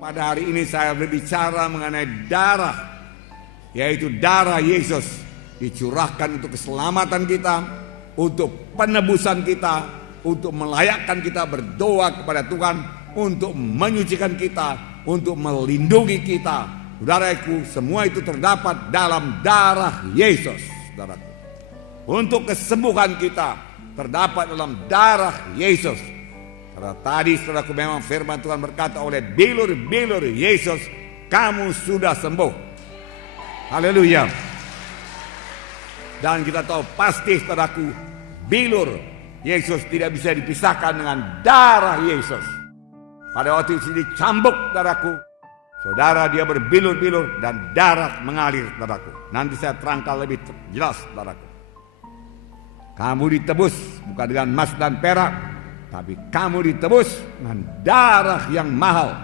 Pada hari ini saya berbicara mengenai darah, yaitu darah Yesus dicurahkan untuk keselamatan kita, untuk penebusan kita, untuk melayakkan kita berdoa kepada Tuhan, untuk menyucikan kita, untuk melindungi kita. Saudaraku, semua itu terdapat dalam darah Yesus, saudaraku. Untuk kesembuhan kita terdapat dalam darah Yesus. Karena tadi saudaraku memang firman Tuhan berkata oleh bilur-bilur Yesus, kamu sudah sembuh. Haleluya. Dan kita tahu pasti saudaraku, bilur Yesus tidak bisa dipisahkan dengan darah Yesus. Pada waktu itu dicambuk saudaraku, saudara dia berbilur-bilur dan darah mengalir saudaraku. Nanti saya terangkan lebih jelas saudaraku. Kamu ditebus bukan dengan emas dan perak, tapi kamu ditebus dengan darah yang mahal,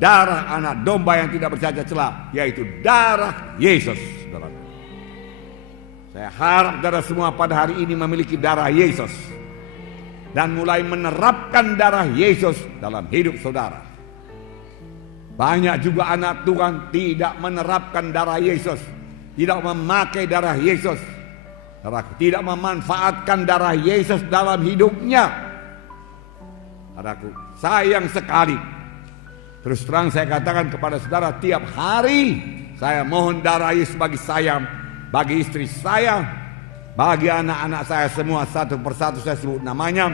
darah anak domba yang tidak bercacat celah, yaitu darah Yesus. Saudara. Saya harap saudara semua pada hari ini memiliki darah Yesus dan mulai menerapkan darah Yesus dalam hidup saudara. Banyak juga anak Tuhan tidak menerapkan darah Yesus, tidak memakai darah Yesus, tidak memanfaatkan darah Yesus dalam hidupnya. Saudaraku, sayang sekali. Terus terang saya katakan kepada saudara, tiap hari saya mohon darah Yesus bagi saya, bagi istri saya, bagi anak-anak saya semua, satu persatu saya sebut namanya,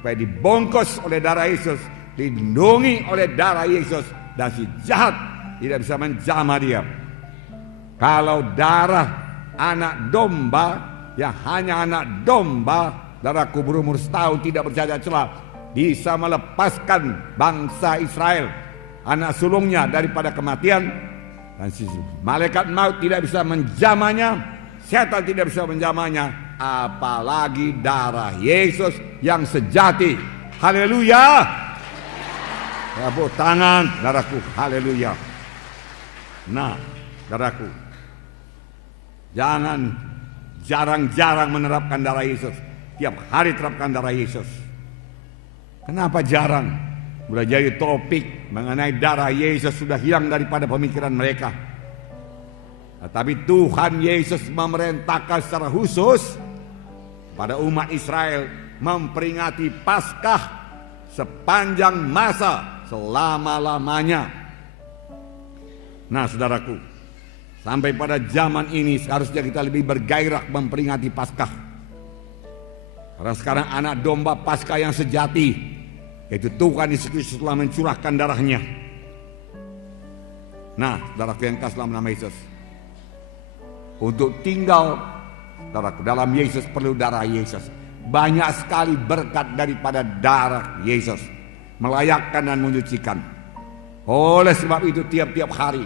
supaya dibungkus oleh darah Yesus, dilindungi oleh darah Yesus, dan si jahat tidak bisa menjamah dia. Kalau darah anak domba, yang hanya anak domba, saudaraku berumur setahun tidak bercacat celah, bisa melepaskan bangsa Israel, anak sulungnya, daripada kematian. Dan si malaikat maut tidak bisa menjamahnya, setan tidak bisa menjamahnya, apalagi darah Yesus yang sejati. Haleluya. Tepuk tangan saudaraku, haleluya. Nah saudaraku, jangan jarang-jarang menerapkan darah Yesus. Tiap hari terapkan darah Yesus. Kenapa jarang? Sudah jadi topik mengenai darah Yesus sudah hilang daripada pemikiran mereka. Tetapi Tuhan Yesus memerintahkan secara khusus pada umat Israel memperingati Paskah sepanjang masa, selama-lamanya. Nah saudaraku, sampai pada zaman ini seharusnya kita lebih bergairah memperingati Paskah. Karena sekarang anak domba Paskah yang sejati, yaitu Tuhan Yesus Kristus telah mencurahkan darahnya. Nah, saudaraku yang kasih dalam nama Yesus, untuk tinggal saudaraku dalam Yesus perlu darah Yesus. Banyak sekali berkat daripada darah Yesus, melayakkan dan menyucikan. Oleh sebab itu tiap-tiap hari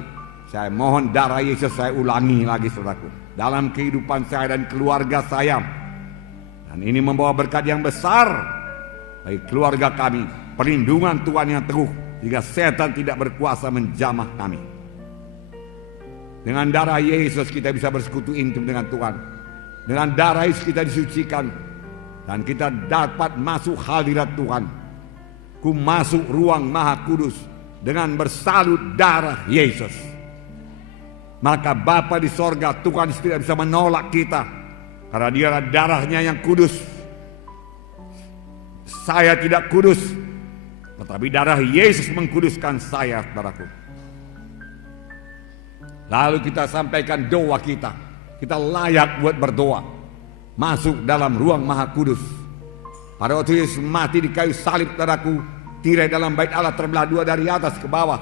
saya mohon darah Yesus, saya ulangi lagi saudaraku, dalam kehidupan saya dan keluarga saya. Dan ini membawa berkat yang besar bagi keluarga kami, perlindungan Tuhan yang teguh, sehingga setan tidak berkuasa menjamah kami. Dengan darah Yesus kita bisa bersekutu intim dengan Tuhan. Dengan darah Yesus kita disucikan, dan kita dapat masuk hadirat Tuhan. Ku masuk ruang Maha Kudus dengan bersalut darah Yesus. Maka Bapa di sorga, Tuhan tidak bisa menolak kita, karena dia darahnya yang kudus. Saya tidak kudus, tetapi darah Yesus mengkuduskan saya, saudaraku. Lalu kita sampaikan doa kita. Kita layak buat berdoa, masuk dalam ruang Maha Kudus. Pada waktu Yesus mati di kayu salib, saudaraku, tirai dalam bait Allah terbelah dua dari atas ke bawah,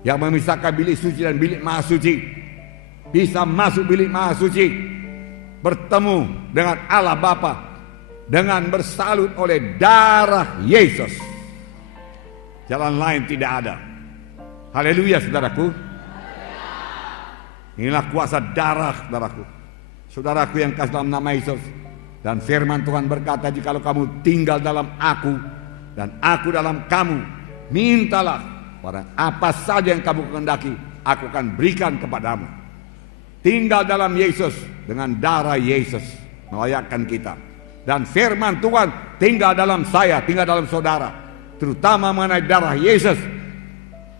yang memisahkan bilik suci dan bilik Maha Suci. Bisa masuk bilik Maha Suci, bertemu dengan Allah Bapa dengan bersalut oleh darah Yesus. Jalan lain tidak ada. Haleluya saudaraku. Inilah kuasa darah saudaraku. Saudaraku yang kasih dalam nama Yesus. Dan firman Tuhan berkata, jikalau kamu tinggal dalam aku dan aku dalam kamu, mintalah pada apa saja yang kamu kehendaki, aku akan berikan kepadamu. Tinggal dalam Yesus dengan darah Yesus melayakkan kita. Dan firman Tuhan tinggal dalam saya, tinggal dalam saudara, terutama mengenai darah Yesus.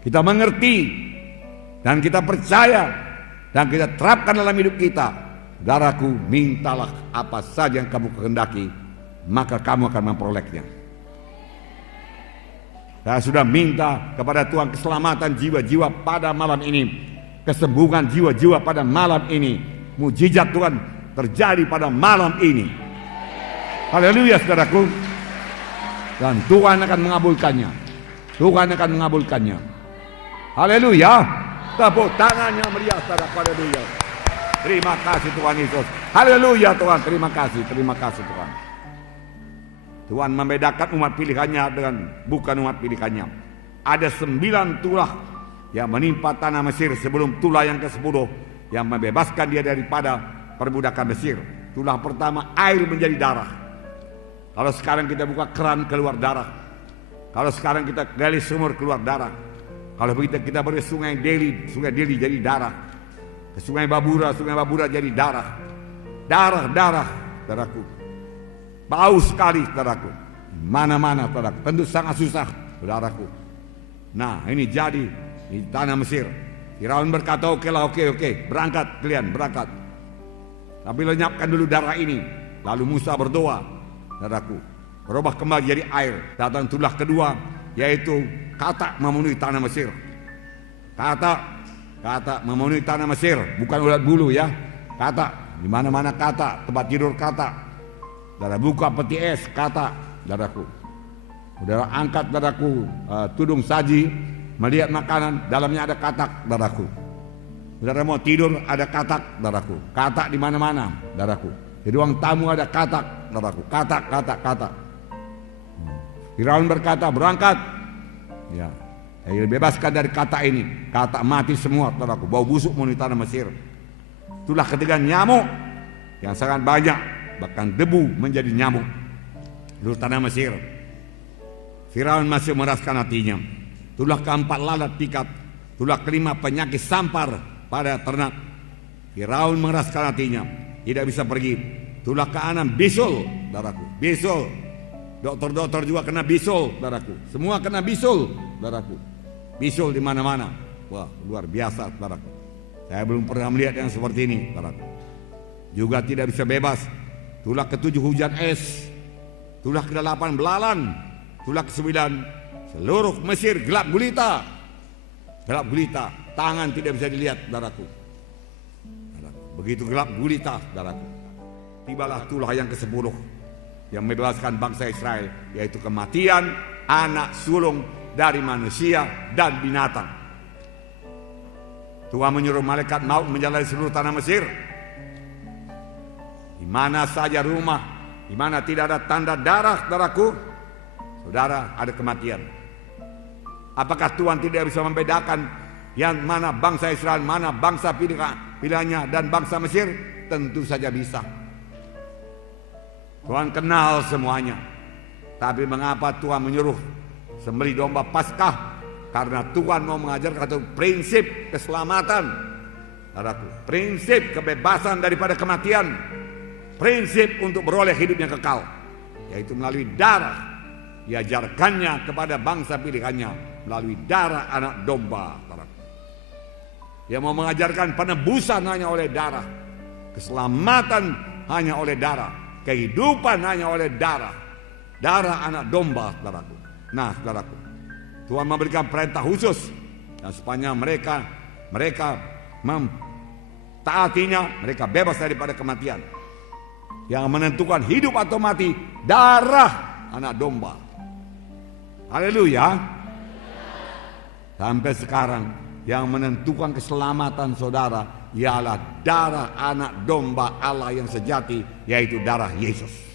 kita mengerti, dan kita percaya, dan kita terapkan dalam hidup kita, saudaraku, mintalah apa saja yang kamu kehendaki, maka kamu akan memperolehnya. Saya sudah minta kepada Tuhan keselamatan jiwa-jiwa pada malam ini, kesembuhan jiwa-jiwa pada malam ini, mujizat Tuhan terjadi pada malam ini. Haleluya, saudaraku. Dan Tuhan akan mengabulkannya. Tuhan akan mengabulkannya. Haleluya. Tepuk tangannya meriah, saudaraku. Haleluya. Terima kasih Tuhan Yesus. Haleluya Tuhan. Terima kasih. Terima kasih Tuhan. Tuhan membedakan umat pilihannya dengan bukan umat pilihannya. Ada 9 tulah yang menimpa tanah Mesir sebelum tulah yang ke-10 yang membebaskan dia daripada perbudakan Mesir. Tulah pertama, air menjadi darah. Kalau sekarang kita buka keran, keluar darah. Kalau sekarang kita gali sumur, keluar darah. Kalau kita beri sungai Delhi jadi darah. Ke sungai Babura jadi darah. Darah, saudaraku. Bau sekali, saudaraku. Mana-mana, saudaraku. Tentu sangat susah, saudaraku. Nah, ini jadi di tanah Mesir. Firaun berkata, oke, berangkat kalian, berangkat. Tapi lenyapkan dulu darah ini. Lalu Musa berdoa, saudaraku, berubah kembali jadi air. Datang tulah kedua, yaitu katak memenuhi tanah Mesir. Katak memenuhi tanah Mesir, bukan ulat bulu ya. Katak, di mana-mana katak, tempat tidur katak. Saudara buka peti es katak, saudaraku. Saudara angkat, saudaraku, tudung saji, melihat makanan, dalamnya ada katak, saudaraku. Saudara mau tidur, ada katak, saudaraku. Katak di mana-mana, saudaraku. Di ruang tamu ada katak, saudaraku. Katak. Firaun berkata, berangkat. Ya, bebaskan dari katak ini. Katak mati semua, saudaraku. Bau busuk memenuhi tanah Mesir. Itulah ketiga nyamuk yang sangat banyak, bahkan debu menjadi nyamuk di tanah Mesir. Firaun masih meraskan hatinya. Tulah keempat lalat pikat. Tulah kelima penyakit sampar pada ternak. Firaun meraskan hatinya, tidak bisa pergi. Tulah keenam bisul, saudaraku. Bisul. Dokter juga kena bisul, saudaraku. Semua kena bisul, saudaraku. Bisul di mana-mana. Wah, luar biasa, saudaraku. Saya belum pernah melihat yang seperti ini, saudaraku. Juga tidak bisa bebas. Tulah ke-7 hujan es. Tulah ke-8 belalang. Tulah ke-9 seluruh Mesir gelap gulita. Gelap gulita. Tangan tidak bisa dilihat, saudaraku. Begitu gelap gulita, saudaraku. Tibalah tulah yang ke-10 yang membebaskan bangsa Israel, yaitu kematian anak sulung dari manusia dan binatang. Tuhan menyuruh malaikat maut menjalani seluruh tanah Mesir. Di mana saja rumah, di mana tidak ada tanda darah, saudaraku, saudara, ada kematian. Apakah Tuhan tidak bisa membedakan yang mana bangsa Israel, mana bangsa pilihannya dan bangsa Mesir? Tentu saja bisa. Tuhan kenal semuanya. Tapi mengapa Tuhan menyuruh sembelih domba Paskah? Karena Tuhan mau mengajarkan satu prinsip keselamatan, saudaraku. Prinsip kebebasan daripada kematian. Prinsip untuk beroleh hidup yang kekal, yaitu melalui darah. Diajarkannya kepada bangsa pilihannya melalui darah anak domba, saudaraku. Dia mau mengajarkan penebusan hanya oleh darah, keselamatan hanya oleh darah, kehidupan hanya oleh darah. Darah anak domba, saudaraku. Nah, saudaraku, Tuhan memberikan perintah khusus, dan sepanjang mereka mentaatinya, mereka bebas daripada kematian. Yang menentukan hidup atau mati, darah anak domba. Haleluya. Sampai sekarang yang menentukan keselamatan saudara ialah darah anak domba Allah yang sejati, yaitu darah Yesus.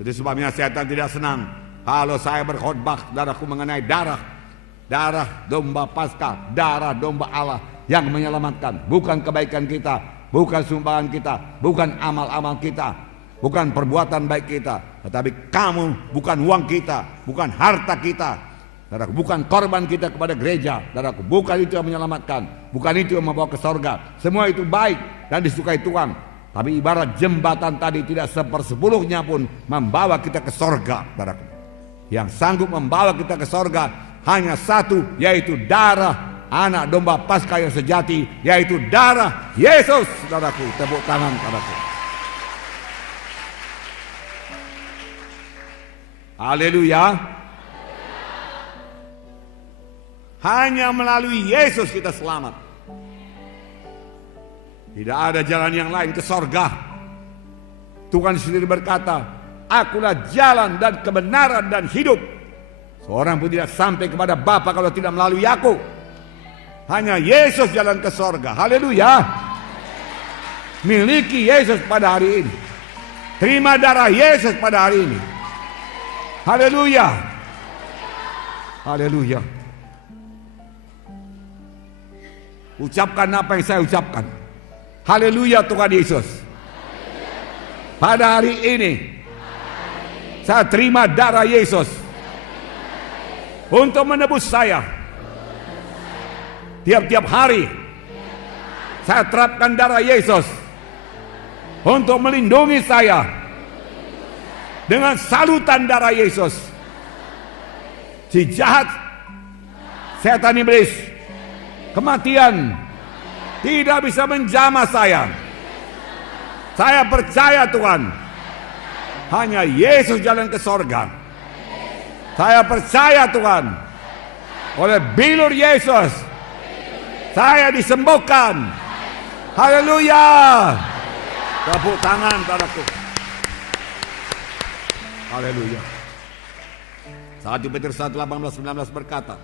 Itu sebabnya setan tidak senang kalau saya berkhotbah, saudaraku, mengenai darah domba Paskah, darah domba Allah yang menyelamatkan. Bukan kebaikan kita, bukan sumbangan kita, bukan amal-amal kita, bukan perbuatan baik kita, tetapi kamu, bukan uang kita, bukan harta kita, saudaraku, bukan korban kita kepada gereja, saudaraku, bukan itu yang menyelamatkan, bukan itu yang membawa ke sorga. Semua itu baik dan disukai Tuhan, tapi ibarat jembatan tadi tidak 1/10 pun membawa kita ke sorga, saudaraku. Yang sanggup membawa kita ke sorga hanya satu, yaitu darah anak domba Paskah yang sejati, yaitu darah Yesus. Saudaraku, tepuk tangan padaku. Haleluya. Hanya melalui Yesus kita selamat. Tidak ada jalan yang lain ke sorga. Tuhan sendiri berkata, akulah jalan dan kebenaran dan hidup. Seorang pun tidak sampai kepada Bapa kalau tidak melalui aku. Hanya Yesus jalan ke sorga. Haleluya. Miliki Yesus pada hari ini. Terima darah Yesus pada hari ini. Haleluya. Haleluya. Ucapkan apa yang saya ucapkan. Haleluya Tuhan Yesus. Pada hari ini saya terima darah Yesus untuk menebus saya. Tiap-tiap hari saya terapkan darah Yesus untuk melindungi saya dengan salutan darah Yesus. Si jahat, setan iblis, kematian tidak bisa menjamah saya. Saya percaya Tuhan, hanya Yesus jalan ke sorga. Saya percaya Tuhan, oleh bilur Yesus saya disembuhkan. Haleluya. Tepuk tangan padaku. Haleluya. 1 Petrus 1:18-19 berkata,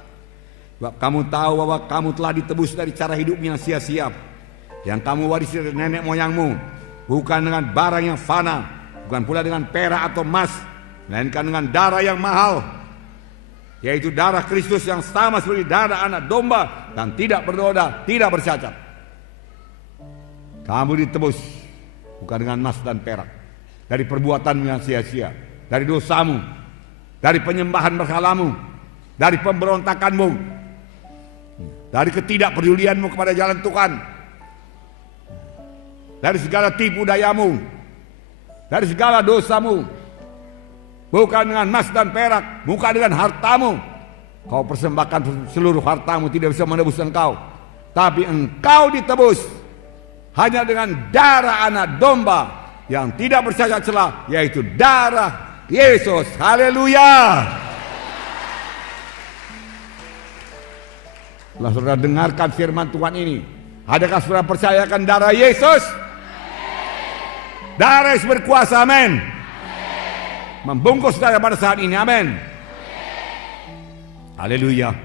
sebab kamu tahu bahwa kamu telah ditebus dari cara hidup yang sia-sia, yang kamu warisi dari nenek moyangmu, bukan dengan barang yang fana, bukan pula dengan perak atau emas, melainkan dengan darah yang mahal, yaitu darah Kristus yang sama seperti darah anak domba dan tidak bernoda, tidak bercacat. Kamu ditebus bukan dengan emas dan perak, dari perbuatanmu yang sia-sia, dari dosamu, dari penyembahan berhalamu, dari pemberontakanmu, dari ketidakpedulianmu kepada jalan Tuhan, dari segala tipu dayamu, dari segala dosamu. Bukan dengan emas dan perak, bukan dengan hartamu. Kau persembahkan seluruh hartamu tidak bisa menebus engkau. Tapi engkau ditebus hanya dengan darah anak domba yang tidak bercacat celah, yaitu darah Yesus. Haleluya. Setelah saudara dengarkan firman Tuhan ini, adakah saudara percayakan darah Yesus? Darah Yesus berkuasa, amin. Membungkus saudara pada saat ini, amin. Haleluya.